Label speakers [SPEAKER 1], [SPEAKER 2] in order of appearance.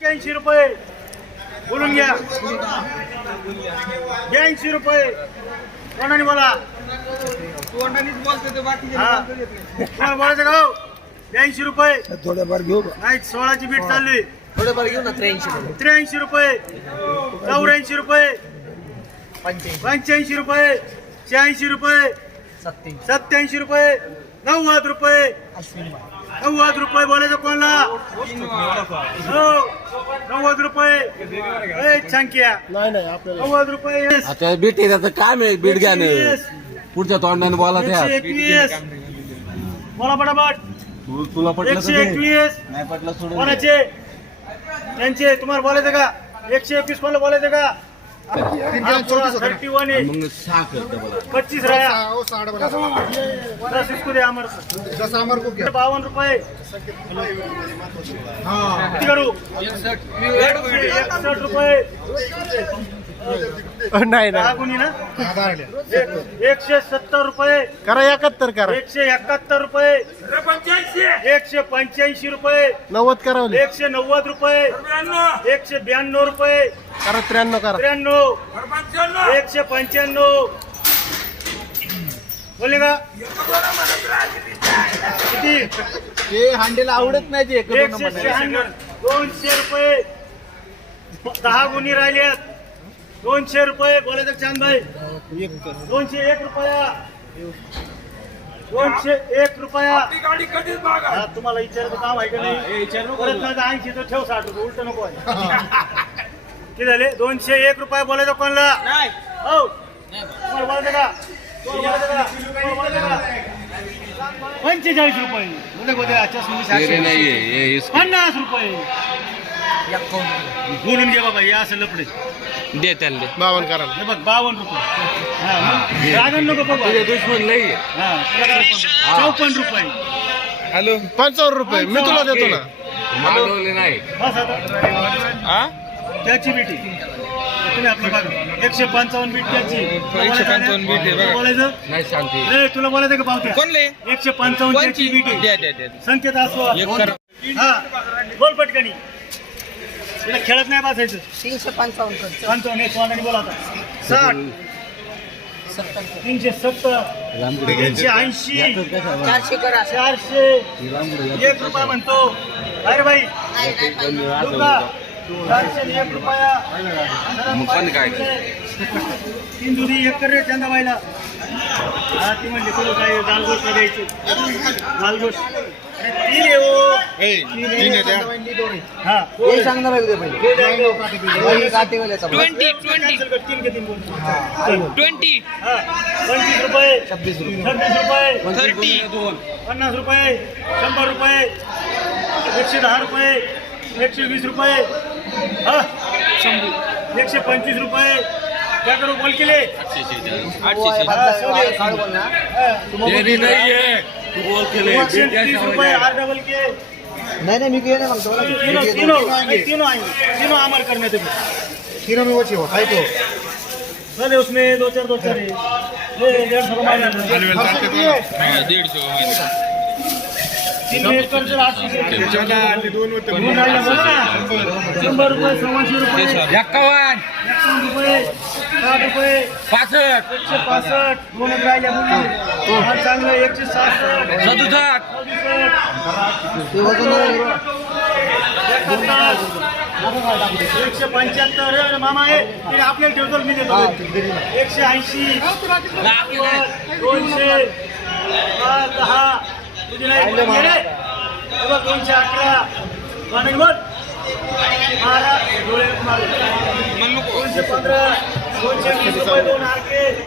[SPEAKER 1] 81 रुपये बोलून घ्या. 82 रुपये कोणाने बोला
[SPEAKER 2] तोंडानेच बोलतो ते बाकी
[SPEAKER 1] हा तुम्हाला बोलायचं का हो? 82 रुपये
[SPEAKER 3] थोड्याफार घेऊ
[SPEAKER 1] नाही 16ची बीट चालली.
[SPEAKER 2] थोडंफार घेऊ ना 83
[SPEAKER 1] 83 रुपये 84 रुपये 85 रुपये 86 रुपये 87 रुपये 90 रुपये 90 रुपये बोलायचं कोणला हो 90 रुपये संख्या
[SPEAKER 3] नाही नाही आपल्याला
[SPEAKER 1] 90 रुपये
[SPEAKER 4] आता बीट त्याचं काम आहे बीट घ्याने पुढच्या तोंडाने बोला त्या
[SPEAKER 1] 121 बोला पटापट
[SPEAKER 4] तुला पटलं तर दे.
[SPEAKER 1] 121
[SPEAKER 4] नाही पटलं सोडून दे.
[SPEAKER 1] कोणाचे त्यांचे तुम्हाला बोलायचं का 121 कोणाला बोलायचं का 31 आहे
[SPEAKER 4] मग साखर डबल
[SPEAKER 1] 25 राया
[SPEAKER 3] वो 60 बना
[SPEAKER 1] 10 इसको दे अमर को
[SPEAKER 3] 10 अमर को क्या
[SPEAKER 1] 52 रुपये
[SPEAKER 3] हाँ
[SPEAKER 1] किती करू 61 रुपये
[SPEAKER 3] नाही
[SPEAKER 1] दहा गुणी ना 170 रुपये
[SPEAKER 3] करा 71 करा
[SPEAKER 1] 171 रुपये 185 रुपये
[SPEAKER 3] 90 करावले
[SPEAKER 1] 190 रुपये 192 रुपये
[SPEAKER 3] करा 93 करा
[SPEAKER 1] 93 195 बोलले का किती
[SPEAKER 2] ते हांडेला आवडत नाही ते
[SPEAKER 1] 196 200 रुपये 10 गुणी राहिल्यात 200 रुपये बोलायचं चांद भाई 201 रुपया 201 रुपया हा, तुम्हाला विचारायचं काम आहे का नाही परत नाही 80 तर ठेव 60 रुपये उलट नको आहे. किती झाले 201 रुपये बोलायचं कोणला हो तुम्हाला बोलायचं का तुम्हाला बोलायचं का 45 रुपये
[SPEAKER 4] तेरे नाही आहे, हे
[SPEAKER 1] 50 रुपये बोलून घे बाबा या असं लपडे
[SPEAKER 4] दे त्याला दे.
[SPEAKER 3] 52 करा
[SPEAKER 1] हे बघ 52 रुपये हा मग रागण नको बाबा
[SPEAKER 4] तुझे दुश्मन लई आहे.
[SPEAKER 1] हा 54 रुपये
[SPEAKER 2] हॅलो
[SPEAKER 3] 55 रुपये मी तुला देतो ना
[SPEAKER 4] मागवले नाही
[SPEAKER 1] बस आता त्याची बीट आहे. तुम्ही आपलं बघा 155 बीट त्याची
[SPEAKER 2] 155 बीट आहे बघा.
[SPEAKER 1] बोलायचं
[SPEAKER 4] नाही शांती
[SPEAKER 1] ए तुला बोलायचं का पावत्या
[SPEAKER 2] कोणले
[SPEAKER 1] 155 त्याची बीट आहे
[SPEAKER 2] द्या
[SPEAKER 1] संकेत असो
[SPEAKER 2] एक करा.
[SPEAKER 1] हा बोल पटकनी तुला खेळत नाही बसायचं
[SPEAKER 5] 355
[SPEAKER 1] 55 एक वाणाने बोला आता 60 370 380
[SPEAKER 5] 400 करा
[SPEAKER 1] 400 1 रुपया म्हणतो अरे भाई दुर्गा 401 रुपया
[SPEAKER 4] मग पण काय?
[SPEAKER 1] 3 दुधी 1 कर रे चंदाबाईला हा ती म्हणली तुला काय दालगोट द्यायचं दालगोट अरे 3 आहे हो 3 आहे हा
[SPEAKER 5] हे सांग ना वेगळे पहिले काटेवाल्याचा
[SPEAKER 2] 20
[SPEAKER 1] कॅन्सल कर 3 के 3 बोल
[SPEAKER 2] 20
[SPEAKER 1] हा 25 रुपये 26 रुपये
[SPEAKER 2] 30
[SPEAKER 1] 50 रुपये 100 रुपये 110 रुपये 120 रुपये हा 125 रुपये क्या करू बोल केले
[SPEAKER 2] 800
[SPEAKER 4] तेरी नाही आहे. तू बोल केले बीट
[SPEAKER 1] 30 रुपये
[SPEAKER 4] घ्या.
[SPEAKER 1] आर डबल के
[SPEAKER 5] नाही नाही मी घेऊन नाही म्हणतो
[SPEAKER 1] तीनों तीनों अमर करने थे
[SPEAKER 3] तीनों में वो चाहिए भाई को
[SPEAKER 1] चले उसमें दो चार है ये 150 रुपये
[SPEAKER 2] 150
[SPEAKER 1] तीन में 1 कर 800
[SPEAKER 3] दोन होते
[SPEAKER 1] 100 रुपये 100 रुपये
[SPEAKER 2] 51
[SPEAKER 1] रुपये 60 रुपये
[SPEAKER 2] 65
[SPEAKER 1] 165 दोन राहिल्या मुली हा चांगलं 167
[SPEAKER 2] 67
[SPEAKER 1] 175 मामा आहे ते आपल्याला ठेवतो मी देतो 180 200 10 तुझी नाही रे हे बघ 211 पाणी बोल मारा डोळे मार 215 220 रुपये 2 आरके